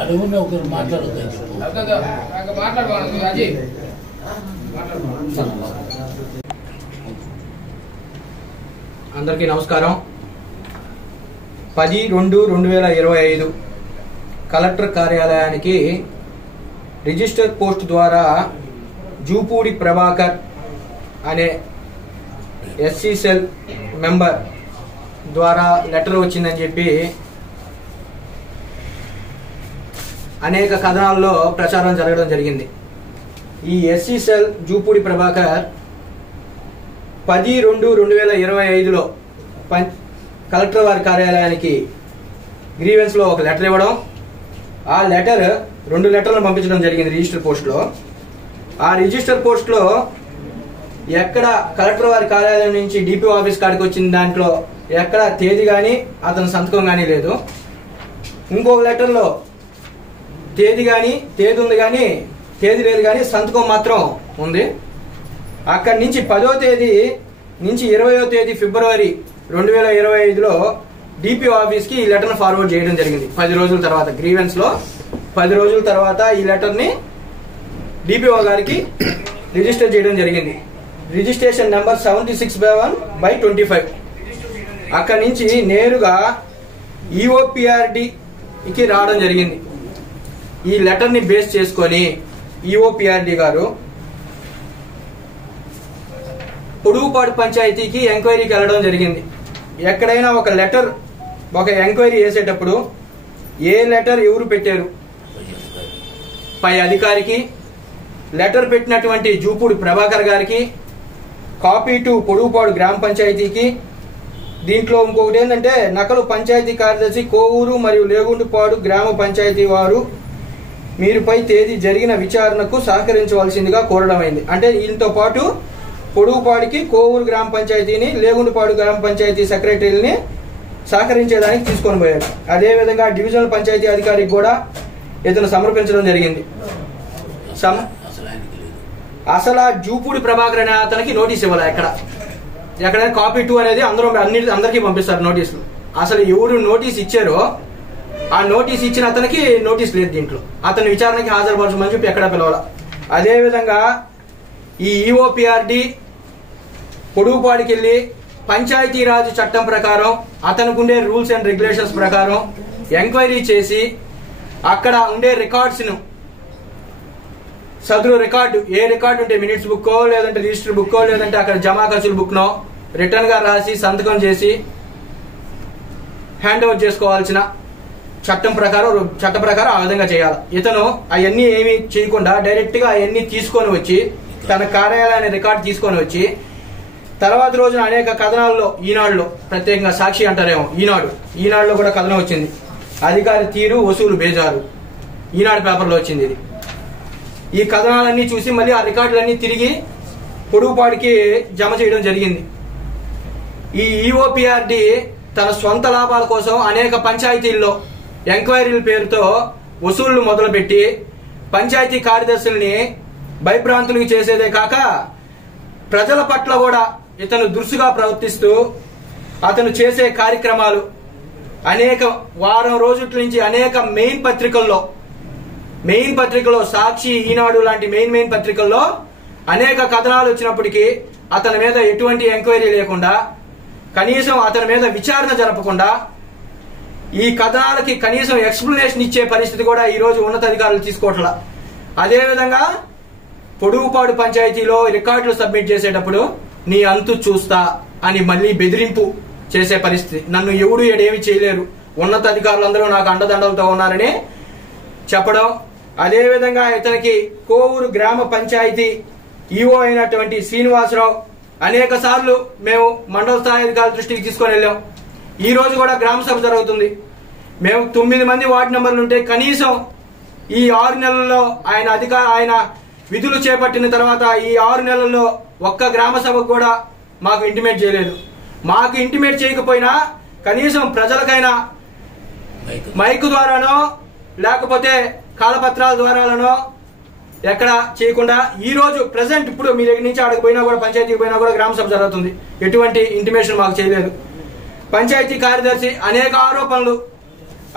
అడుగునే ఒకరు మాట్లాడదు. అందరికీ నమస్కారం. 10/2/2025 కలెక్టర్ కార్యాలయానికి రిజిస్టర్ పోస్ట్ ద్వారా జూపూడి ప్రభాకర్ అనే ఎస్సీ సెల్ మెంబర్ ద్వారా లెటర్ వచ్చిందని చెప్పి అనేక కథనాల్లో ప్రచారం జరగడం జరిగింది. ఈ ఎస్సీ సెల్ జూపూడి ప్రభాకర్ 10/2/2025లో కలెక్టర్ వారి కార్యాలయానికి గ్రీవెన్స్ లో ఒక లెటర్ ఇవ్వడం, ఆ లెటర్ 2 లెటర్లను పంపించడం జరిగింది రిజిస్టర్ పోస్ట్ లో. ఆ రిజిస్టర్ పోస్ట్ లో ఎక్కడ కలెక్టర్ వారి కార్యాలయం నుంచి డిపిఓ ఆఫీస్ కాడికి వచ్చిన దాంట్లో ఎక్కడ తేదీ కానీ అతని సంతకం కానీ లేదు. ఇంకొక లెటర్లో తేదీ ఉంది కానీ తేదీ లేదు కానీ సంతకం మాత్రం ఉంది. అక్కడి నుంచి 10వ తేదీ నుంచి 20వ తేదీ ఫిబ్రవరి 2025లో డిపిఓ ఆఫీస్కి ఈ లెటర్ను ఫార్వర్డ్ చేయడం జరిగింది. 10 రోజుల తర్వాత గ్రీవెన్స్ లో 10 రోజుల తర్వాత ఈ లెటర్ని డిపిఓ గారికి రిజిస్టర్ చేయడం జరిగింది. Registration number 76/1/25. అక్కడి నుంచి నేరుగా ఈఓపిఆర్డికి రావడం జరిగింది. ఈ లెటర్ని బేస్ చేసుకొని ఈఓపిఆర్డి గారు పొడుగుపాడు పంచాయతీకి ఎంక్వైరీకి వెళ్ళడం జరిగింది. ఎక్కడైనా ఒక ఎంక్వైరీ చేసేటప్పుడు ఏ లెటర్ ఎవరు పెట్టారు, పై అధికారికి, లెటర్ పెట్టినటువంటి జూపూడి ప్రభాకర్ గారికి, కాపీ టు పొడుగుపాడు గ్రామ పంచాయతీకి. దీంట్లో ఇంకొకటి ఏంటంటే నకలు పంచాయతీ కార్యదర్శి కోవూరు మరియు లేగుండుపాడు గ్రామ పంచాయతీ వారు మీరుపై తేదీ జరిగిన విచారణకు సహకరించవలసిందిగా కోరడమైంది. అంటే దీంతో పాటు పొడుగుపాడికి కోవూరు గ్రామ పంచాయతీని, లేగుండుపాడు గ్రామ పంచాయతీ సెక్రటరీని సహకరించేదానికి తీసుకొని పోయారు. అదేవిధంగా డివిజనల్ పంచాయతీ అధికారికి కూడా ఇతను సమర్పించడం జరిగింది. అసలు ఆ జూపూడి ప్రభాకర్ అనే అతనికి నోటీస్ ఇవ్వాలి. ఎక్కడైనా కాపీ 2 అనేది అందరికీ పంపిస్తారు నోటీసులు. అసలు ఎవరు నోటీస్ ఇచ్చారో ఆ నోటీస్ ఇచ్చిన అతనికి నోటీస్ లేదు. దీంట్లో అతని విచారణకి హాజరుపరచమని చెప్పి ఎక్కడా పిలవాల. అదేవిధంగా ఈ ఈఓపిఆర్డి పొడుగుపాడికి వెళ్ళి పంచాయతీరాజ్ చట్టం ప్రకారం అతనికి ఉండే రూల్స్ అండ్ రెగ్యులేషన్స్ ప్రకారం ఎంక్వైరీ చేసి అక్కడ ఉండే రికార్డ్స్ను సదరు రికార్డు ఏ రికార్డు ఉంటే మినిట్స్ బుక్కో లేదంటే రిజిస్టర్ బుక్కో లేదంటే అక్కడ జమా ఖర్చుల బుక్నో రిటర్న్ గా రాసి సంతకం చేసి హ్యాండ్ ఓవర్ చేసుకోవాల్సిన చట్ట ప్రకారం ఆ విధంగా చేయాలి. ఇతను అవన్నీ ఏమీ చేయకుండా డైరెక్ట్ గా అవన్నీ తీసుకొని వచ్చి తన కార్యాలయాన్ని రికార్డు తీసుకొని వచ్చి తర్వాత రోజున అనేక కథనాల్లో ఈనాడులో ప్రత్యేకంగా సాక్షి అంటారేమో ఈనాడులో కూడా కథనం వచ్చింది. అధికారి తీరు వసూలు బేజారు ఈనాడు పేపర్లో వచ్చింది. ఇది ఈ కథనాలన్నీ చూసి మళ్ళీ ఆ రికార్డులన్నీ తిరిగి పొడుగుపాడికి జమ చేయడం జరిగింది. ఈ ఈఓపిఆర్డి తన సొంత లాభాల కోసం అనేక పంచాయతీల్లో ఎంక్వైరీల పేరుతో వసూళ్లు మొదలుపెట్టి పంచాయతీ కార్యదర్శుల్ని భయభ్రాంతులకు చేసేదే కాక ప్రజల పట్ల కూడా ఇతను దురుసుగా ప్రవర్తిస్తూ అతను చేసే కార్యక్రమాలు అనేక వారం రోజుల నుంచి అనేక మెయిన్ పత్రికల్లో సాక్షి, ఈనాడు లాంటి మెయిన్ పత్రికల్లో అనేక కథనాలు వచ్చినప్పటికీ అతని మీద ఎటువంటి ఎంక్వైరీ లేకుండా, కనీసం అతని మీద విచారణ జరపకుండా, ఈ కథనాలకి కనీసం ఎక్స్ప్లెనేషన్ ఇచ్చే పరిస్థితి కూడా ఈ రోజు ఉన్నతాధికారులు తీసుకోవట్లా. అదేవిధంగా పొడుగుపాడు పంచాయతీలో రికార్డులు సబ్మిట్ చేసేటప్పుడు నీ అంతు చూస్తా అని మళ్ళీ బెదిరింపు చేసే పరిస్థితి. నన్ను ఎవడు ఏమి చేయలేరు, ఉన్నతాధికారులందరూ నాకు అండదండలతో ఉన్నారని చెప్పడం. అదేవిధంగా ఇతనికి కోవూరు గ్రామ పంచాయతీ ఈఓ అయినటువంటి శ్రీనివాసరావు అనేక సార్లు మేము మండల స్థాయి అధికారుల దృష్టికి తీసుకొని వెళ్ళాం. ఈ రోజు కూడా గ్రామ సభ జరుగుతుంది. మేము 9 మంది వార్డు మెంబర్లు ఉంటే కనీసం ఈ 6 నెలల్లో ఆయన విధులు చేపట్టిన తర్వాత ఈ 6 నెలల్లో ఒక్క గ్రామ సభకు కూడా మాకు ఇంటిమేట్ చేయలేదు. మాకు ఇంటిమేట్ చేయకపోయినా కనీసం ప్రజలకైనా మైకు ద్వారానో లేకపోతే కాలపత్రాల ద్వారానో ఎక్కడ చేయకుండా ఈ రోజు ప్రెసెంట్ ఇప్పుడు మీ దగ్గర నుంచి ఆడకు పోయినా కూడా, పంచాయతీకి పోయినా కూడా గ్రామ సభ జరుగుతుంది. ఎటువంటి ఇంటిమేషన్ మాకు చేయలేదు. పంచాయతీ కార్యదర్శి అనేక ఆరోపణలు.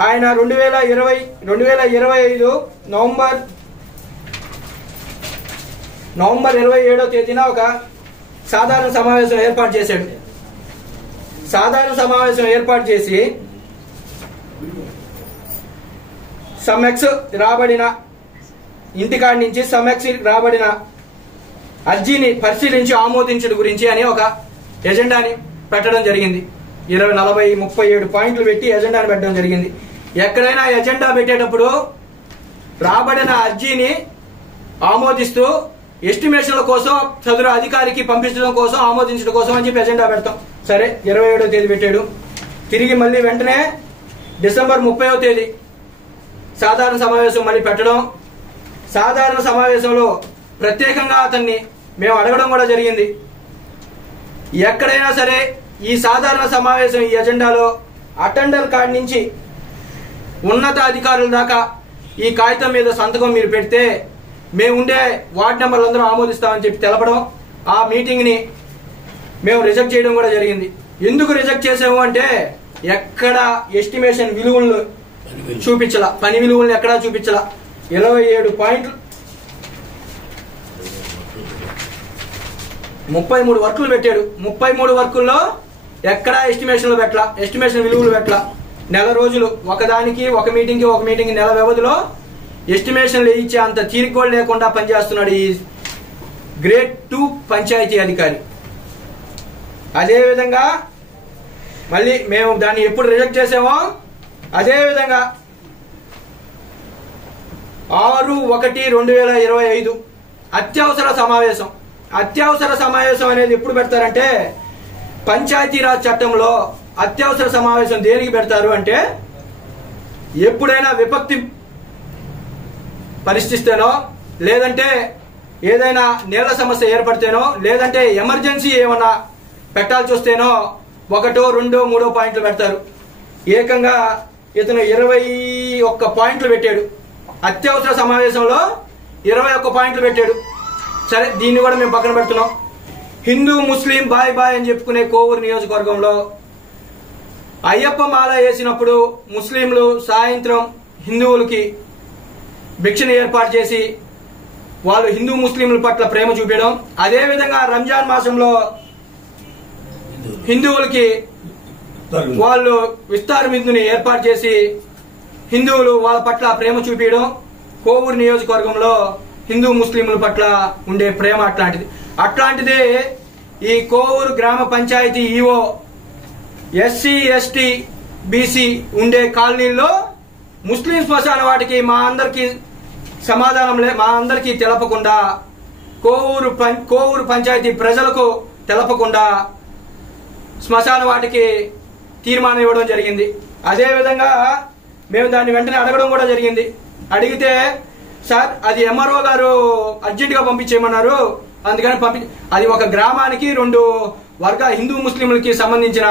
ఆయన 2025 నవంబర్ 27వ తేదీన ఒక సాధారణ సమావేశం ఏర్పాటు చేశాడు. సాధారణ సమావేశం ఏర్పాటు చేసి సమ్మెక్స్ రాబడిన ఇంటికాడి నుంచి సమ్మెక్స్ రాబడిన అర్జీని పరిశీలించి ఆమోదించడం గురించి అని ఒక ఎజెండాని పెట్టడం జరిగింది. 20, 40, 37 పాయింట్లు పెట్టి ఎజెండాని పెట్టడం జరిగింది. ఎక్కడైనా ఎజెండా పెట్టేటప్పుడు రాబడిన అర్జీని ఆమోదిస్తూ ఎస్టిమేషన్ల కోసం సదరు అధికారికి పంపించడం కోసం, ఆమోదించడం కోసం అని చెప్పి ఎజెండా పెడతాం. సరే, 27వ తేదీ పెట్టాడు. తిరిగి మళ్ళీ వెంటనే డిసెంబర్ 30వ తేదీ సాధారణ సమావేశం మళ్ళీ పెట్టడం. సాధారణ సమావేశంలో ప్రత్యేకంగా అతన్ని మేము అడగడం కూడా జరిగింది. ఎక్కడైనా సరే ఈ సాధారణ సమావేశం ఈ ఎజెండాలో అటెండర్ కాడి నుంచి ఉన్నత అధికారుల దాకా ఈ కాగితం మీద సంతకం మీరు పెడితే మేముండే వార్డు నెంబర్లు అందరూ ఆమోదిస్తామని చెప్పి తెలపడం. ఆ మీటింగ్ ని మేము రిజెక్ట్ చేయడం కూడా జరిగింది. ఎందుకు రిజెక్ట్ చేసాము అంటే ఎక్కడ ఎస్టిమేషన్ విలువలు చూపించాల, పని విలువలను ఎక్కడా చూపించాల. 27 పాయింట్లు 33 వర్కులు పెట్టాడు. 33 వర్కుల్లో ఎక్కడా ఎస్టిమేషన్లు పెట్టలా, ఎస్టిమేషన్ విలువలు పెట్టలా. నెల రోజులు ఒకదానికి ఒక మీటింగ్ నెల వ్యవధిలో ఎస్టిమేషన్లు ఇచ్చే అంత తీరిక కూడా లేకుండా పనిచేస్తున్నాడు ఈ గ్రేడ్ 2 పంచాయతీ అధికారి. అదేవిధంగా మళ్ళీ మేము దాన్ని ఎప్పుడు రిజెక్ట్ చేసామో అదేవిధంగా 6/1/2025 అత్యవసర సమావేశం. అత్యవసర సమావేశం అనేది ఎప్పుడు పెడతారంటే పంచాయతీరాజ్ చట్టంలో అత్యవసర సమావేశం దేనికి పెడతారు అంటే ఎప్పుడైనా విపత్తి పరిస్థితిస్తేనో, లేదంటే ఏదైనా నీళ్ల సమస్య ఏర్పడితేనో, లేదంటే ఎమర్జెన్సీ ఏమన్నా పెట్టాల్సి వస్తేనో 1, 2, 3 పాయింట్లు పెడతారు. ఏకంగా ఇతను 21 పాయింట్లు పెట్టాడు. అత్యవసర సమావేశంలో 21 పాయింట్లు పెట్టాడు. సరే, దీన్ని కూడా మేము పక్కన పెడుతున్నాం. హిందూ ముస్లిం బాయ్ బాయ్ అని చెప్పుకునే కోవూరు నియోజకవర్గంలో అయ్యప్ప మాల వేసినప్పుడు ముస్లింలు సాయంత్రం హిందువులకి భిక్షను ఏర్పాటు చేసి వాళ్ళు హిందూ ముస్లింల పట్ల ప్రేమ చూపించడం. అదేవిధంగా రంజాన్ మాసంలో హిందువులకి వాళ్ళు విస్తార్ విందుని ఏర్పాటు చేసి హిందువులు వాళ్ళ పట్ల ప్రేమ చూపించడం. కోవూరు నియోజకవర్గంలో హిందూ ముస్లింల పట్ల ఉండే ప్రేమ అట్లాంటిదే ఈ కోవూరు గ్రామ panchayat EO SC ST BC ఉండే కాలనీల్లో ముస్లిం శ్మశాన వాటికి మా అందరికీ తెలపకుండా, కోవూరు పంచాయతీ ప్రజలకు తెలపకుండా శ్మశాన వాటికి తీర్మానం ఇవ్వడం జరిగింది. అదేవిధంగా మేము దాన్ని వెంటనే అడగడం కూడా జరిగింది. అడిగితే సార్ అది ఎంఆర్ఓ గారు అర్జెంట్ గా పంపించేయమన్నారు, అందుకని అది ఒక గ్రామానికి 2 హిందూ ముస్లింలకి సంబంధించిన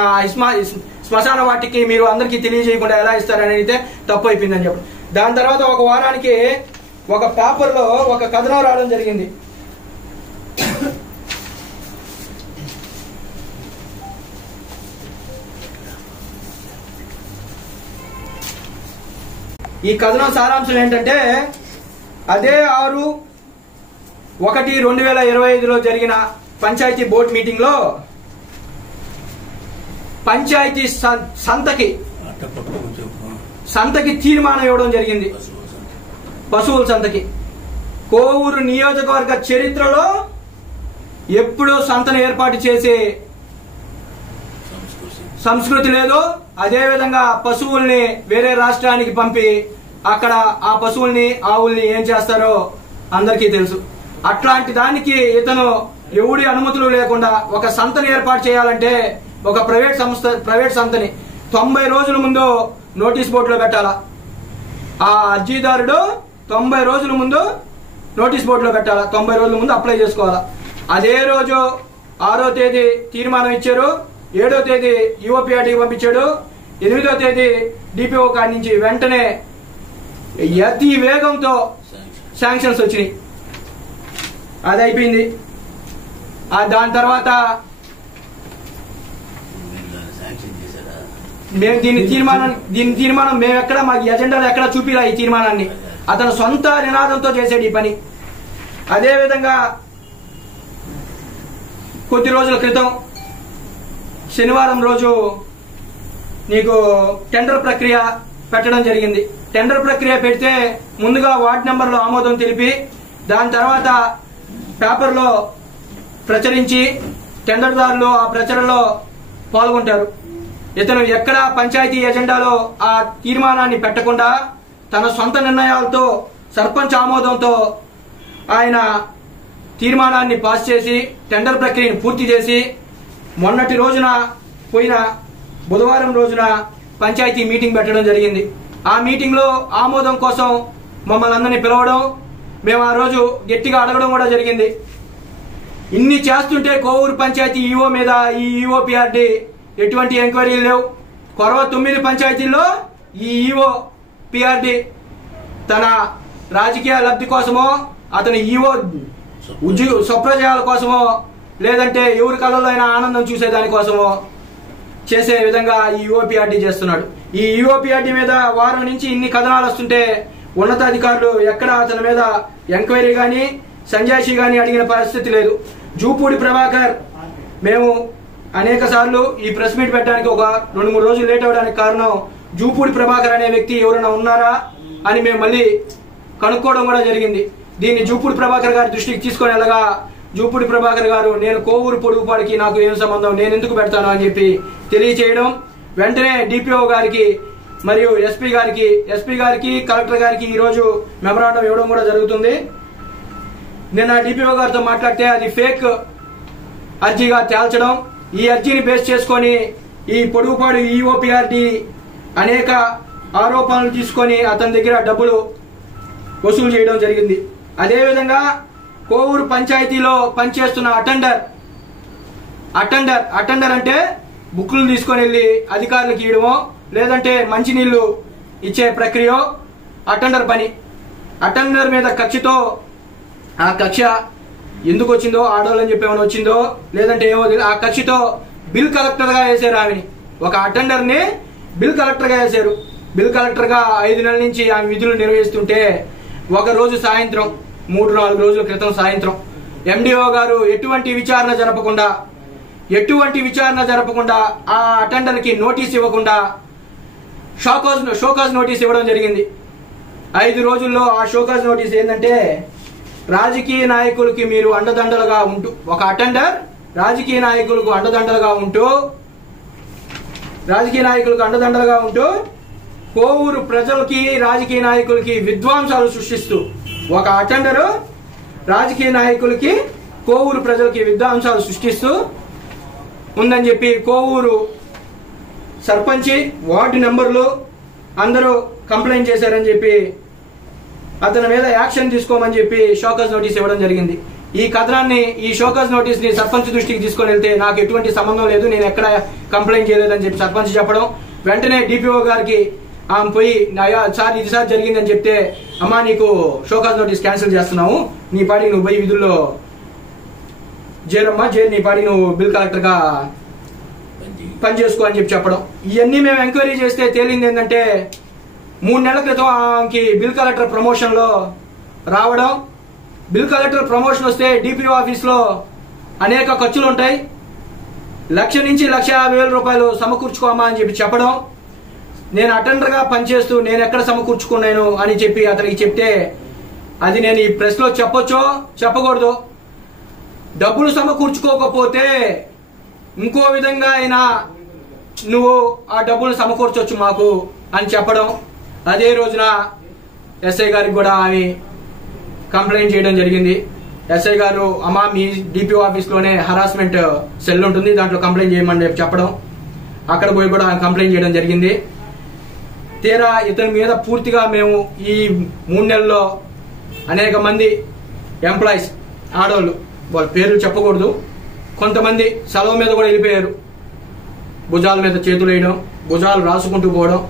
శ్మశాన వాటికి మీరు అందరికీ తెలియజేయకుండా ఎలా ఇస్తారని అయితే తప్పు అయిపోయిందని చెప్పి దాని తర్వాత ఒక వారానికి ఒక పేపర్లో ఒక కథనం రావడం జరిగింది. ఈ కథనం సారాంశం ఏంటంటే అదే 6/1/2025 జరిగిన పంచాయతీ బోర్డు మీటింగ్ లో పంచాయతీ సంతకి తీర్మానం ఇవ్వడం జరిగింది. పశువుల సంతకి కోవూరు నియోజకవర్గ చరిత్రలో ఎప్పుడూ సంతను ఏర్పాటు చేసే సంస్కృతి లేదు. అదేవిధంగా పశువుల్ని వేరే రాష్ట్రానికి పంపి అక్కడ ఆ పశువుల్ని ఆవుల్ని ఏం చేస్తారో అందరికీ తెలుసు. అట్లాంటి దానికి ఇతను ఎవడి అనుమతులు లేకుండా ఒక సంతని ఏర్పాటు చేయాలంటే ఒక ప్రైవేట్ సంతని 90 రోజుల ముందు నోటీస్ బోర్డులో పెట్టాలా. ఆ అర్జీదారుడు 90 రోజుల ముందు నోటీస్ బోర్డులో పెట్టాలా, 90 రోజుల ముందు అప్లై చేసుకోవాలా. అదే రోజు 6వ తేదీ తీర్మానం ఇచ్చారు, 7వ తేదీ యుఓపిఆర్టీకి పంపించాడు, 8వ తేదీ డిపిఓ కాడి నుంచి వెంటనే అతి వేగంతో శాంక్షన్స్ వచ్చినాయి. అది అయిపోయింది. దాని తర్వాత మేము దీని తీర్మానం మేము ఎక్కడ మాకు ఎజెండాలో ఎక్కడ చూపిలా ఈ తీర్మానాన్ని. అతను సొంత నినాదంతో చేసాడు ఈ పని. అదేవిధంగా కొద్ది రోజుల క్రితం శనివారం రోజు నీకు టెండర్ ప్రక్రియ పెట్టడం జరిగింది. టెండర్ ప్రక్రియ పెడితే ముందుగా వార్డ్ నెంబర్లో ఆమోదం తెలిపి దాని తర్వాత పేపర్లో ప్రచురించి టెండర్దారులు ఆ ప్రచారంలో పాల్గొంటారు. ఇతను ఎక్కడ పంచాయతీ ఎజెండాలో ఆ తీర్మానాన్ని పెట్టకుండా తన సొంత నిర్ణయాలతో సర్పంచ్ ఆమోదంతో ఆయన తీర్మానాన్ని పాస్ చేసి టెండర్ ప్రక్రియను పూర్తి చేసి మొన్నటి రోజున పోయిన బుధవారం రోజున పంచాయతీ మీటింగ్ పెట్టడం జరిగింది. ఆ మీటింగ్ లో ఆమోదం కోసం మమ్మల్ని అందరినీ పిలవడం, మేము ఆ రోజు గట్టిగా అడగడం కూడా జరిగింది. ఇన్ని చేస్తుంటే కోవూరు పంచాయతీ ఈఓ మీద ఈ ఈఓ పిఆర్డి ఎటువంటి ఎంక్వైరీలు లేవు. కొరవ 9 పంచాయతీల్లో ఈ ఈఓ పిఆర్డి తన రాజకీయ లబ్ధి కోసమో అతని ఈఓ స్వప్రజయాల కోసమో లేదంటే ఎవరి కళ్ళలో అయినా ఆనందం చూసే దానికోసమో చేసే విధంగా ఈ ఈఓపిఆర్డీ చేస్తున్నాడు. ఈ ఈఓపిఆర్డీ మీద వారం నుంచి ఇన్ని కథనాలు వస్తుంటే ఉన్నతాధికారులు ఎక్కడ అతని మీద ఎంక్వైరీ గాని సంజాయిషి గాని అడిగిన పరిస్థితి లేదు. జూపూడి ప్రభాకర్ మేము అనేక సార్లు ఈ ప్రెస్ మీట్ పెట్టడానికి ఒక 2-3 రోజులు లేట్ అవడానికి కారణం జూపూడి ప్రభాకర్ అనే వ్యక్తి ఎవరైనా ఉన్నారా అని మేము మళ్ళీ కనుక్కోవడం కూడా జరిగింది. దీన్ని జూపూడి ప్రభాకర్ గారి దృష్టికి తీసుకొని వెళ్ళగా జూపూడి ప్రభాకర్ గారు నేను కోవూరు పొడుగుపాడికి నాకు ఏం సంబంధం, నేను ఎందుకు పెడతాను అని చెప్పి తెలియచేయడం, వెంటనే డిపిఓ గారికి మరియు ఎస్పీ గారికి కలెక్టర్ గారికి ఈ రోజు మెమరాండం ఇవ్వడం కూడా జరుగుతుంది. నేను ఆ డిపిఓ గారితో మాట్లాడితే అది ఫేక్ అర్జీగా తేల్చడం, ఈ అర్జీని బేస్ చేసుకొని ఈ పొడుగుపాడు ఈఓపిఆర్డి అనేక ఆరోపణలు తీసుకొని అతని దగ్గర డబ్బులు వసూలు చేయడం జరిగింది. అదేవిధంగా కోవూరు పంచాయతీలో పనిచేస్తున్న అటెండర్ అంటే బుక్లు తీసుకొని వెళ్ళి అధికారులకు ఇవ్వడమో లేదంటే మంచినీళ్లు ఇచ్చే ప్రక్రియ అటెండర్ పని. అటెండర్ మీద కక్షతో ఆ కక్ష ఎందుకు వచ్చిందో ఆడవాళ్ళని చెప్పి ఏమైనా వచ్చిందో లేదంటే ఏమో ఆ కక్షతో బిల్ కలెక్టర్ గా వేశారు ఆమెని. ఒక అటెండర్ ని బిల్ కలెక్టర్ గా వేశారు. బిల్ కలెక్టర్ గా 5 నెలల నుంచి ఆమె విధులు నిర్వహిస్తుంటే ఒక రోజు సాయంత్రం 3-4 రోజుల క్రితం సాయంత్రం ఎండిఓ గారు ఎటువంటి విచారణ జరపకుండా ఆ అటెండర్ కి నోటీస్ ఇవ్వకుండా షోకాజ్ నోటీస్ ఇవ్వడం జరిగింది. 5 రోజుల్లో ఆ షోకాజ్ నోటీస్ ఏంటంటే రాజకీయ నాయకులకి మీరు అండదండలుగా ఉంటూ ఒక అటెండర్ రాజకీయ నాయకులకు అండదండలుగా ఉంటూ కోవూరు ప్రజలకి రాజకీయ నాయకులకి విధ్వంసాలు సృష్టిస్తూ ఒక అటెండరు రాజకీయ నాయకులకి కోవూరు ప్రజలకి విధ్వంసాలు సృష్టిస్తూ ఉందని చెప్పి కోవూరు సర్పంచి వార్డు నెంబర్లు అందరూ కంప్లైంట్ చేశారని చెప్పి అతని మీద యాక్షన్ తీసుకోమని చెప్పి షోకాజ్ నోటీస్ ఇవ్వడం జరిగింది. ఈ కథనాన్ని ఈ షోకాజ్ నోటీస్ ని సర్పంచ్ దృష్టికి తీసుకొని వెళ్తే నాకు ఎటువంటి సంబంధం లేదు, నేను ఎక్కడ కంప్లైంట్ చేయలేదని చెప్పి సర్పంచ్ చెప్పడం, వెంటనే డిపిఓ గారికి ఆమె పోయి సార్ ఇది సార్ జరిగిందని చెప్తే అమ్మా నీకు షోకాజ్ నోటీస్ క్యాన్సిల్ చేస్తున్నాము, నీ పాడికి నువ్వు పోయి విధుల్లో చేరమ్మా, నీ పాడికి నువ్వు బిల్ కలెక్టర్ గా పని చేసుకో అని చెప్పి చెప్పడం. ఇవన్నీ మేము ఎంక్వైరీ చేస్తే తేలింది ఏంటంటే 3 నెలల క్రితం ఆమెకి బిల్ కలెక్టర్ ప్రమోషన్ లో రావడం, బిల్ కలెక్టర్ ప్రమోషన్ వస్తే డిపిఓ ఆఫీస్ లో అనేక ఖర్చులు ఉంటాయి, 1,00,000 నుంచి 1,50,000 రూపాయలు సమకూర్చుకోమా అని చెప్పి చెప్పడం, నేను అటెండర్ గా పనిచేస్తూ నేను ఎక్కడ సమకూర్చుకున్నాను అని చెప్పి అతనికి చెప్తే అది నేను ఈ ప్రెస్ లో చెప్పొచ్చో చెప్పకూడదు, డబ్బులు సమకూర్చుకోకపోతే ఇంకో విధంగా అయినా నువ్వు ఆ డబ్బులు సమకూర్చొచ్చు మాకు అని చెప్పడం. అదే రోజున ఎస్ఐ గారికి కూడా ఆమె కంప్లైంట్ చేయడం జరిగింది. ఎస్ఐ గారు అమ్మా మీ డిపిఓ ఆఫీస్ లోనే హరాస్మెంట్ సెల్ ఉంటుంది, దాంట్లో కంప్లైంట్ చేయమని చెప్పడం, అక్కడ పోయి కూడా కంప్లైంట్ చేయడం జరిగింది. తీరా ఇతని మీద పూర్తిగా మేము ఈ 3 నెలల్లో అనేక మంది ఎంప్లాయీస్ ఆడవాళ్ళు, వాళ్ళ పేర్లు చెప్పకూడదు, కొంతమంది సెలవు మీద కూడా వెళ్ళిపోయారు, భుజాల మీద చేతులు వేయడం, భుజాలు రాసుకుంటూ పోవడం,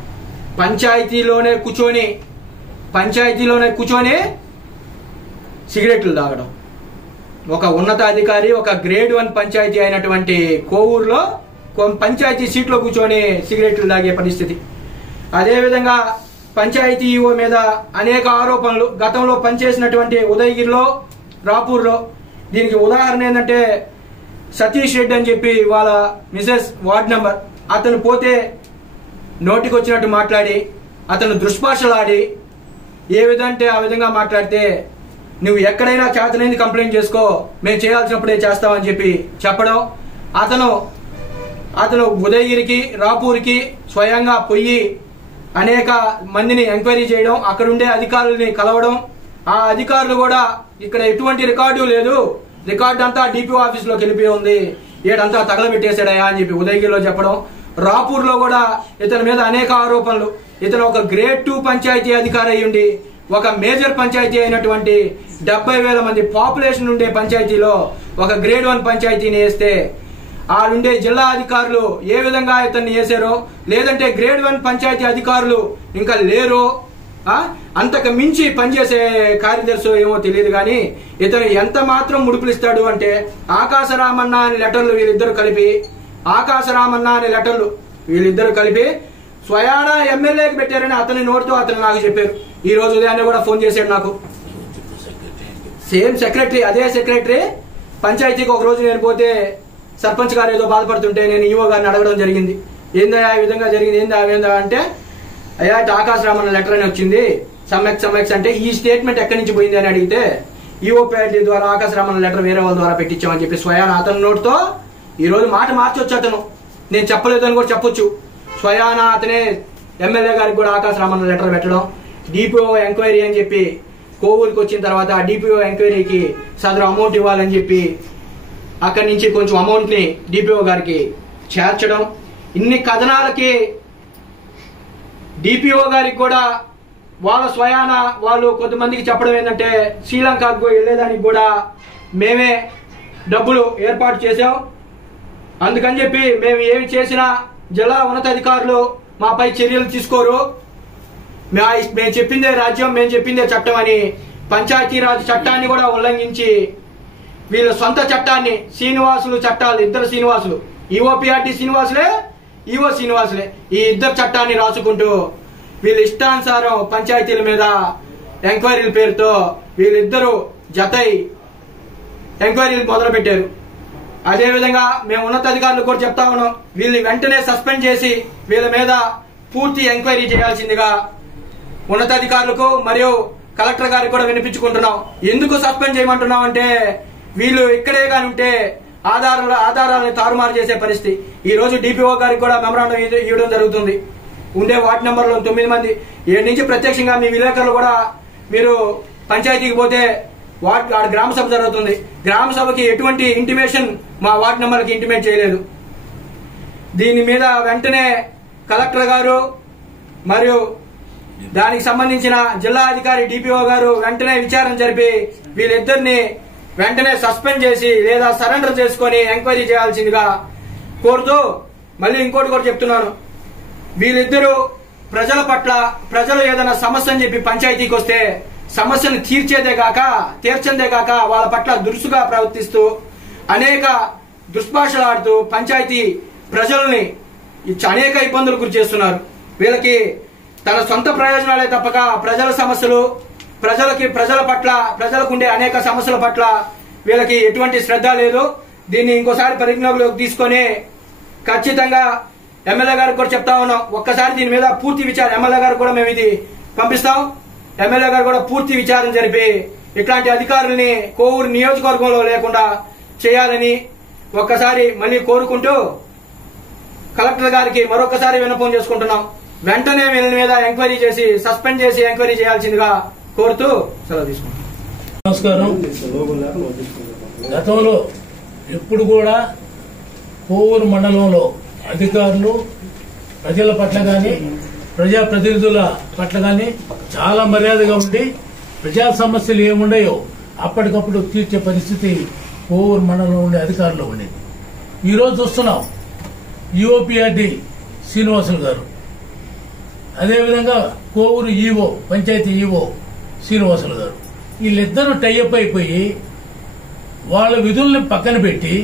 పంచాయతీలోనే కూర్చొని సిగరెట్లు తాగడం, ఒక ఉన్నతాధికారి ఒక గ్రేడ్ 1 పంచాయతీ అయినటువంటి కోవూరులో పంచాయతీ సీట్లో కూర్చొని సిగరెట్లు తాగే పరిస్థితి. అదేవిధంగా పంచాయతీ ఈవో మీద అనేక ఆరోపణలు గతంలో పనిచేసినటువంటి ఉదయగిరిలో, రాపూర్లో. దీనికి ఉదాహరణ ఏంటంటే సతీష్ రెడ్డి అని చెప్పి వాళ్ళ మిసెస్ వార్డ్ నంబర్, అతను పోతే నోటికి వచ్చినట్టు మాట్లాడి, అతను దుష్భాషలాడి, ఏ విధంగా ఆ విధంగా మాట్లాడితే నువ్వు ఎక్కడైనా చేతనైంది కంప్లైంట్ చేసుకో, మేము చేయాల్సినప్పుడే చేస్తామని చెప్పి చెప్పడం. అతను ఉదయగిరికి, రాపూర్కి స్వయంగా పోయి అనేక మందిని ఎంక్వైరీ చేయడం, అక్కడుండే అధికారులని కలవడం. ఆ అధికారులు కూడా ఇక్కడ ఎటువంటి రికార్డు లేదు, రికార్డు అంతా డిపిఓ ఆఫీస్ లోకి వెళ్ళిపోయి ఉంది, ఏడంతా తగలబెట్టేశాడయా అని చెప్పి ఉదయగిరిలో చెప్పడం. రాపూర్లో కూడా ఇతని మీద అనేక ఆరోపణలు. ఇతను ఒక గ్రేడ్ 2 పంచాయతీ అధికారి అయ్యుండి ఒక మేజర్ పంచాయతీ అయినటువంటి 70,000 మంది పాపులేషన్ ఉండే పంచాయతీలో ఒక గ్రేడ్ 1 పంచాయతీని వేస్తే ఆడుండే జిల్లా అధికారులు ఏ విధంగా ఇతన్ని వేసారో, లేదంటే గ్రేడ్ 1 పంచాయతీ అధికారులు ఇంకా లేరో, అంతకు మించి పనిచేసే కార్యదర్శి ఏమో తెలియదు కానీ ఇతను ఎంత మాత్రం ముడుపులు ఇస్తాడు అంటే ఆకాశరామన్న అనే లెటర్లు వీళ్ళిద్దరు కలిపి స్వయాన ఎమ్మెల్యేకి పెట్టారని అతని నోటితో అతను నాకు చెప్పారు. ఈ రోజు ఉదయాన్నే కూడా ఫోన్ చేశాడు నాకు. సేమ్ సెక్రటరీ, అదే సెక్రటరీ పంచాయతీకి ఒక రోజు నేను పోతే సర్పంచ్ గారు ఏదో బాధపడుతుంటే నేను ఈవో గారిని అడగడం జరిగింది. ఏందా ఈ విధంగా జరిగింది, ఏందా అంటే అయ్యా ఆకాశరామన్న లెటర్ అని వచ్చింది, సమ్మెక్స్ అంటే ఈ స్టేట్మెంట్ ఎక్కడి నుంచి పోయింది అని అడిగితే ఈవో ప్యాటీ ద్వారా ఆకాశరామన్న లెటర్ వేరే వాళ్ళ ద్వారా పెట్టించామని చెప్పి స్వయాన అతని నోటితో ఈ రోజు మాట మార్చొచ్చు. అతను నేను చెప్పలేదని కూడా చెప్పొచ్చు. స్వయాన అతనే ఎమ్మెల్యే గారికి కూడా ఆకాశరామన్న లెటర్ పెట్టడం, డిపిఓ ఎంక్వైరీ అని చెప్పి కోవూరుకి వచ్చిన తర్వాత ఆ డిపిఓ ఎంక్వైరీకి సదరు అమౌంట్ ఇవ్వాలని చెప్పి అక్కడి నుంచి కొంచెం అమౌంట్ ని డిపిఓ గారికి చేర్చడం. ఇన్ని కథనాలకి డిపిఓ గారికి కూడా వాళ్ళ స్వయాన వాళ్ళు కొంతమందికి చెప్పడం ఏంటంటే శ్రీలంకకు వెళ్ళేదానికి కూడా మేమే డబ్బులు ఏర్పాటు చేశాం, అందుకని చెప్పి మేము ఏమి చేసినా జిల్లా ఉన్నతాధికారులు మాపై చర్యలు తీసుకోరు, మేము చెప్పిందే రాజ్యం, మేము చెప్పిందే చట్టం అని పంచాయతీరాజ్ చట్టాన్ని కూడా ఉల్లంఘించి వీళ్ళ సొంత చట్టాన్ని, శ్రీనివాసులు చట్టాలు, ఇద్దరు శ్రీనివాసులు, ఈఓపిఆర్టీ శ్రీనివాసులే, ఈఓ శ్రీనివాసులే, ఈ ఇద్దరు చట్టాన్ని రాసుకుంటూ వీళ్ళ ఇష్టానుసారం పంచాయతీల మీద ఎంక్వైరీల పేరుతో వీళ్ళిద్దరూ జతై ఎంక్వైరీలు మొదలు పెట్టారు. అదేవిధంగా మేము ఉన్నతాధికారులు కూడా చెప్తా ఉన్నాం, వీళ్ళని వెంటనే సస్పెండ్ చేసి వీళ్ళ మీద పూర్తి ఎంక్వైరీ చేయాల్సిందిగా ఉన్నతాధికారులకు మరియు కలెక్టర్ గారికి కూడా వినిపించుకుంటున్నాం. ఎందుకు సస్పెండ్ చేయమంటున్నాం అంటే వీళ్ళు ఇక్కడే కానీ ఉంటే ఆధారాలను తారుమారు చేసే పరిస్థితి. ఈ రోజు డిపిఓ గారికి కూడా మెమరాండం ఇవ్వడం జరుగుతుంది. ఉండే వార్డు నెంబర్లో 9 మంది 7 నుంచి ప్రత్యక్షంగా మీ విలేకరులు కూడా మీరు పంచాయతీకి పోతే వార్డు గ్రామ సభ జరుగుతుంది, గ్రామ సభకి ఎటువంటి ఇంటిమేషన్ మా వార్డు నెంబర్కి ఇంటిమేట్ చేయలేదు. దీని మీద వెంటనే కలెక్టర్ గారు మరియు దానికి సంబంధించిన జిల్లా అధికారి డిపిఓ గారు వెంటనే విచారణ జరిపి వీళ్ళిద్దరిని వెంటనే సస్పెండ్ చేసి లేదా సరెండర్ చేసుకుని ఎంక్వైరీ చేయాల్సిందిగా కోరుతూ, మళ్ళీ ఇంకోటి కూడా చెప్తున్నాను, వీళ్ళిద్దరూ ప్రజల పట్ల ప్రజలు ఏదైనా సమస్య అని చెప్పి పంచాయతీకి వస్తే సమస్యను తీర్చేదే కాక వాళ్ళ పట్ల దురుసుగా ప్రవర్తిస్తూ అనేక దుష్భాషలాడుతూ పంచాయతీ ప్రజల్ని అనేక ఇబ్బందులు గురి చేస్తున్నారు. వీళ్ళకి తన సొంత ప్రయోజనాలే తప్పక ప్రజల సమస్యలు, ప్రజలకు ఉండే అనేక సమస్యల పట్ల వీళ్ళకి ఎటువంటి శ్రద్ధ లేదు. దీన్ని ఇంకోసారి పరిగణలోకి తీసుకొని ఖచ్చితంగా ఎమ్మెల్యే గారికి కూడా చెప్తా ఉన్నాం, ఒక్కసారి దీని మీద పూర్తి విచారణ, ఎమ్మెల్యే గారు కూడా మేము ఇది పంపిస్తాం, ఎమ్మెల్యే గారు కూడా పూర్తి విచారణ జరిపి ఇట్లాంటి అధికారుల్ని కోవూరు నియోజకవర్గంలో లేకుండా చేయాలని ఒక్కసారి మళ్ళీ కోరుకుంటూ కలెక్టర్ గారికి మరొకసారి విన్నపం చేసుకుంటున్నాం. వెంటనే వీళ్ళ మీద ఎంక్వైరీ చేసి సస్పెండ్ చేసి ఎంక్వైరీ చేయాల్సిందిగా కోరుతూ సెలవు తీసుకుంటాం. నమస్కారం. గతంలో ఎప్పుడు కూడా కోవూరు మండలంలో అధికారులు ప్రజల పట్ల కానీ ప్రజాప్రతినిధుల పట్ల కానీ చాలా మర్యాదగా ఉండి ప్రజా సమస్యలు ఏముండయో అప్పటికప్పుడు తీర్చే పరిస్థితి కోవూరు మండలంలో ఉండే అధికారులు ఉండేది. ఈరోజు చూస్తున్నాం ఈఓపిఆర్డి శ్రీనివాసులు గారు, అదేవిధంగా కోవూరు ఈవో పంచాయతీ ఈవో శ్రీనివాసులు గారు, వీళ్ళిద్దరూ టైఅప్ అయిపోయి వాళ్ళ విధుల్ని పక్కన పెట్టి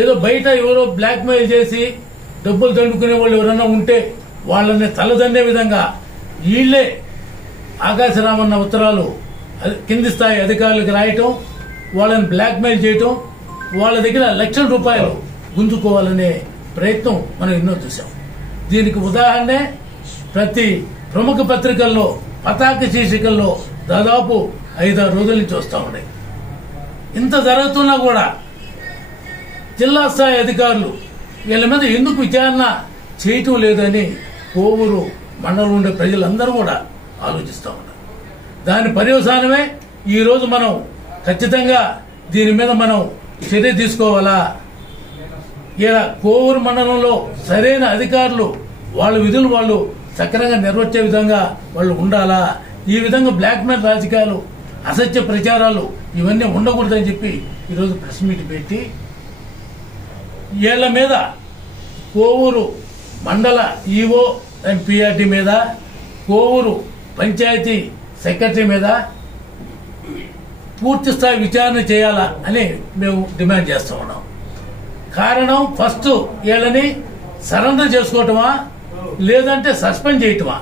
ఏదో బయట ఎవరో బ్లాక్ మెయిల్ చేసి డబ్బులు దండుకునే వాళ్ళు ఎవరైనా ఉంటే వాళ్ళని తలదన్నే విధంగా వీళ్లే ఆకాశరామన్న ఉత్తరాలు కింది స్థాయి అధికారులకు రాయటం, వాళ్ళని బ్లాక్ మెయిల్ చేయటం, వాళ్ళ దగ్గర లక్షల రూపాయలు గుంజుకోవాలనే ప్రయత్నం మనం ఎన్నో చూసాం. దీనికి ఉదాహరణే ప్రతి ప్రముఖ పత్రికల్లో పతాక శీర్షికల్లో దాదాపు 5-6 రోజుల నుంచి వస్తూ ఉన్నాయి. ఇంత జరుగుతున్నా కూడా జిల్లా స్థాయి అధికారులు వీళ్ళ మీద ఎందుకు విచారణ చేయటం లేదని కోవూరు మండలం ఉండే ప్రజలందరూ కూడా ఆలోచిస్తూ ఉన్నారు. దాని పర్యవసానమే ఈరోజు మనం ఖచ్చితంగా దీని మీద మనం చర్య తీసుకోవాలా. ఇలా కోవూరు మండలంలో సరైన అధికారులు వాళ్ళ విధులు వాళ్ళు సక్రమంగా నిర్వర్తించే విధంగా వాళ్ళు ఉండాలా. ఈ విధంగా బ్లాక్ మెయిల్ రాజకీయాలు, అసత్య ప్రచారాలు ఇవన్నీ ఉండకూడదని చెప్పి ఈరోజు ప్రెస్ మీట్ పెట్టి వీళ్ళ మీద కోవూరు మండల ఈఓ అండ్ పిఆర్టీ మీద, కోవూరు పంచాయతీ సెక్రటరీ మీద పూర్తి స్థాయి విచారణ చేయాలా అని మేము డిమాండ్ చేస్తూ ఉన్నాం. కారణం ఫస్ట్ వీళ్ళని సరెండర్ చేసుకోవటమా లేదంటే సస్పెండ్ చేయటమా,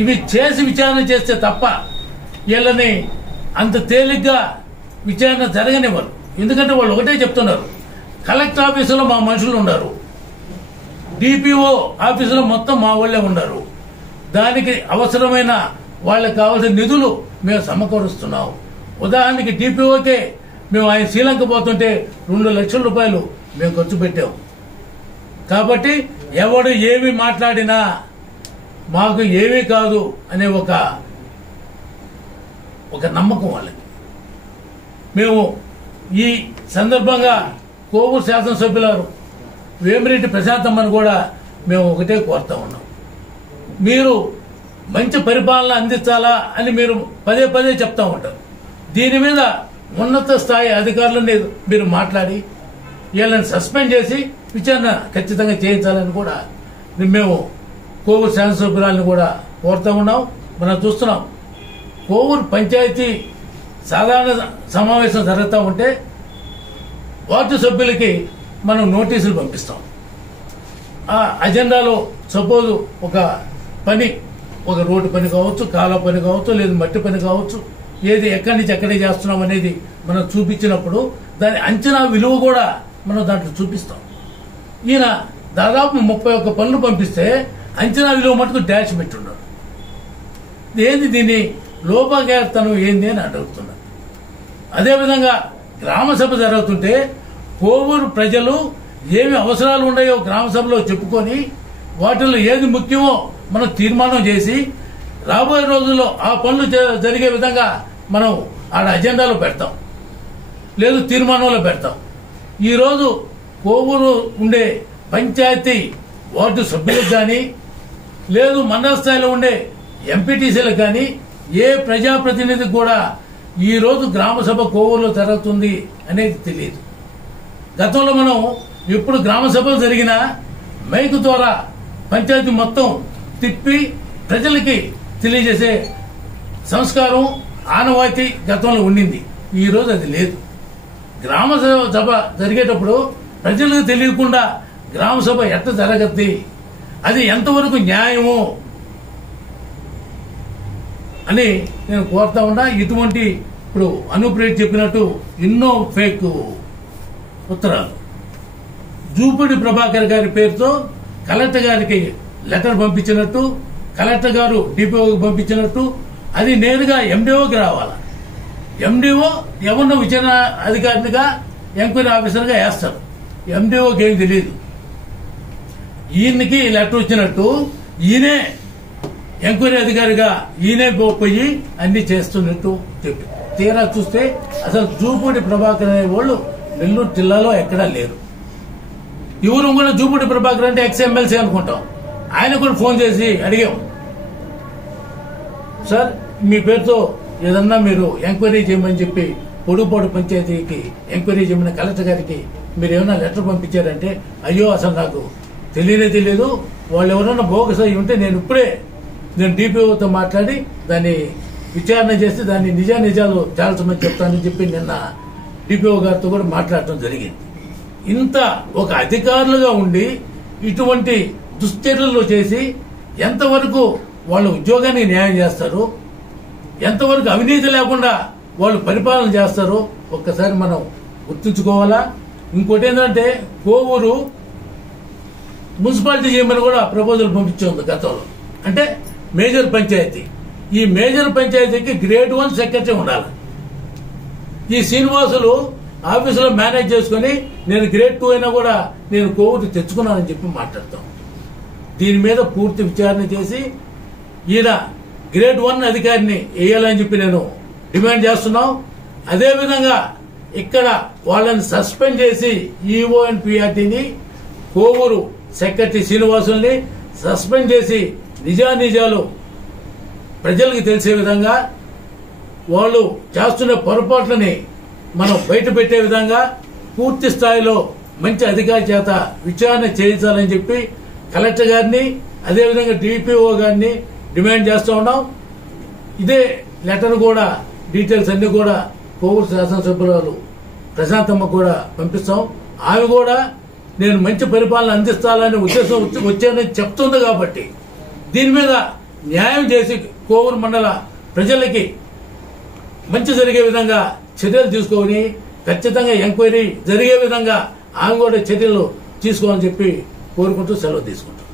ఇవి చేసి విచారణ చేస్తే తప్ప వీళ్ళని అంత తేలిగ్గా విచారణ జరగనివ్వరు. ఎందుకంటే వాళ్ళు ఒకటే చెప్తున్నారు, కలెక్టర్ ఆఫీసులో మా మనుషులు ఉన్నారు, డిపిఓ ఆఫీసులో మొత్తం మా వాళ్ళే ఉన్నారు, దానికి అవసరమైన వాళ్ళకి కావాల్సిన నిధులు మేము సమకూరుస్తున్నాం. ఉదాహరణకి డిపిఓకే మేము ఆయన శ్రీలంక పోతుంటే 2 లక్షల రూపాయలు మేము ఖర్చు పెట్టాం. కాబట్టి ఎవడు ఏమి మాట్లాడినా మాకు ఏమీ కాదు అనే ఒక నమ్మకం వాళ్ళకి. మేము ఈ సందర్భంగా కోవూరు శాసనసభ్యులారు వేమిరెడ్డి ప్రశాంతమ్మను కూడా మేము ఒకటే కోరుతా ఉన్నాం, మీరు మంచి పరిపాలన అందించాలా అని మీరు పదే పదే చెప్తా ఉంటారు. దీని మీద ఉన్నత స్థాయి అధికారులని మీరు మాట్లాడి వీళ్ళని సస్పెండ్ చేసి విచారణ ఖచ్చితంగా చేయించాలని కూడా మేము కోవూరు శాసనసభ్యురాలను కూడా కోరుతా ఉన్నాం. మనం చూస్తున్నాం, కోవూరు పంచాయతీ సాధారణ సమావేశం జరుగుతూ ఉంటే వార్డు సభ్యులకి మనం నోటీసులు పంపిస్తాం. ఆ అజెండాలో సపోజ్ ఒక పని, ఒక రోడ్డు పని కావచ్చు, కాలువ పని కావచ్చు, లేదా మట్టి పని కావచ్చు, ఏది ఎక్కడి నుంచి ఎక్కడికి చేస్తున్నాం అనేది మనం చూపించినప్పుడు దాని అంచనా విలువ కూడా మనం దాంట్లో చూపిస్తాం. ఈయన దాదాపు 31 పనులు పంపిస్తే అంచనా విలువ మటుకు డాష్ పెట్టున్నాడు. ఏంది దీని లోపకేతనం ఏంది అని అడుగుతున్నారు. అదేవిధంగా గ్రామ సభ జరుగుతుంటే కోవూరు ప్రజలు ఏమి అవసరాలు ఉన్నాయో గ్రామ సభలో చెప్పుకొని వాటిల్లో ఏది ముఖ్యమో మనం తీర్మానం చేసి రాబోయే రోజుల్లో ఆ పనులు జరిగే విధంగా మనం ఆడ అజెండాలో పెడతాం, లేదు తీర్మానంలో పెడతాం. ఈరోజు కోవూరు ఉండే పంచాయతీ వార్డు సభ్యులకు కానీ, లేదు మండల స్థాయిలో ఉండే ఎంపీటీసీలకు కానీ, ఏ ప్రజాప్రతినిధికి కూడా ఈరోజు గ్రామ సభ కోవూరులో జరుగుతుంది అనేది తెలియదు. గతంలో మనం ఎప్పుడు గ్రామ సభలు జరిగినా మైకు ద్వారా పంచాయతీ మొత్తం తిప్పి ప్రజలకి తెలియజేసే సంస్కారం, ఆనవాయితీ గతంలో ఉండింది. ఈరోజు అది లేదు. గ్రామ సభ జరిగేటప్పుడు ప్రజలకు తెలియకుండా గ్రామ సభ ఎట్ట జరగద్ది, అది ఎంతవరకు న్యాయము అని నేను కోరుతా ఉన్నా. ఇటువంటి ఇప్పుడు అనుప్రేట్ చెప్పినట్టు ఎన్నో ఫేక్ ఉత్తరాలు, జూపూడి ప్రభాకర్ గారి పేరుతో కలెక్టర్ గారికి లెటర్ పంపించినట్టు, కలెక్టర్ గారు డిపిఓకి పంపించినట్టు, అది నేరుగా ఎండిఓకి రావాలా. ఎండిఓ ఎవరినో విచారణ అధికారినిగా, ఎంక్వైరీ ఆఫీసర్గా వేస్తారు. ఎండిఓకి ఏం తెలియదు. ఈయనకి లెటర్ వచ్చినట్టు ఈయనే ఎంక్వైరీ అధికారిగా ఈయనే పోయి అన్ని చేస్తున్నట్టు చెప్పి తీరా చూస్తే అసలు జూపూడి ప్రభాకర్ అనే వాళ్ళు నెల్లూరు జిల్లాలో ఎక్కడా లేరు. ఎవరు కూడా జూపూడి ప్రభాకర్ అంటే ఎక్స్ఎమ్మెల్సీ అనుకుంటాం. ఆయన కూడా ఫోన్ చేసి అడిగాం, సార్ మీ పేరుతో ఏదన్నా మీరు ఎంక్వైరీ చేయమని చెప్పి పొడుపాడు పంచాయతీకి ఎంక్వైరీ చేయమని కలెక్టర్ గారికి మీరు ఏమైనా లెటర్ పంపించారంటే, అయ్యో అసలు నాకు తెలియదు, వాళ్ళు ఎవరైనా బోగస్ అయి ఉంటే నేను డిపిఓతో మాట్లాడి దాన్ని విచారణ చేసి దాన్ని నిజాలు చాల్చమని చెప్తానని చెప్పి నిన్న డిపిఓ గారితో కూడా మాట్లాడటం జరిగింది. ఇంత ఒక అధికారులుగా ఉండి ఇటువంటి దుశ్చర్యలు చేసి ఎంతవరకు వాళ్ళ ఉద్యోగానికి న్యాయం చేస్తారు, ఎంతవరకు అవినీతి లేకుండా వాళ్ళు పరిపాలన చేస్తారో ఒక్కసారి మనం గుర్తుంచుకోవాలా. ఇంకోటి ఏంటంటే కోవూరు మున్సిపాలిటీ చేయమని కూడా ప్రపోజల్ పంపించింది గతంలో. అంటే మేజర్ పంచాయతీ, ఈ మేజర్ పంచాయతీకి గ్రేడ్ 1 సెక్రటరీ ఉండాలి. ఈ శ్రీనివాసులు ఆఫీసులో మేనేజ్ చేసుకుని నేను గ్రేడ్ 2 అయినా కూడా నేను కోవూరు తెచ్చుకున్నానని చెప్పి మాట్లాడతాం. దీని మీద పూర్తి విచారణ చేసి ఈయన గ్రేడ్ 1 అధికారిని వేయాలని చెప్పి నేను డిమాండ్ చేస్తున్నాం. అదేవిధంగా ఇక్కడ వాళ్ళని సస్పెండ్ చేసి ఈఓ అండ్ పిఆర్టీని కోవూరు సెక్రటరీ శ్రీనివాసుల్ని సస్పెండ్ చేసి నిజానిజాలు ప్రజలకు తెలిసే విధంగా వాళ్ళు చేస్తున్న పొరపాట్లని మనం బయట పెట్టే విధంగా పూర్తి స్థాయిలో మంచి అధికారి చేత విచారణ చేయించాలని చెప్పి కలెక్టర్ గారిని అదేవిధంగా డిపిఓ గారిని డిమాండ్ చేస్తూ ఉన్నాం. ఇదే లెటర్ కూడా డీటెయిల్స్ అన్ని కూడా కోవూరు శాసనసభ్యురాలు ప్రశాంతమ్మ కూడా పంపిస్తాం. ఆమె కూడా నేను మంచి పరిపాలన అందిస్తాననే ఉద్దేశం వచ్చానని చెప్తుంది. కాబట్టి దీని మీద న్యాయం చేసి కోవూరు మండల ప్రజలకి మంచి జరిగే విధంగా చర్యలు తీసుకొని ఖచ్చితంగా ఎంక్వైరీ జరిగే విధంగా ఆమె కూడా చర్యలు తీసుకోవాలని చెప్పి కోరుకుంటూ సెలవు తీసుకుంటాం.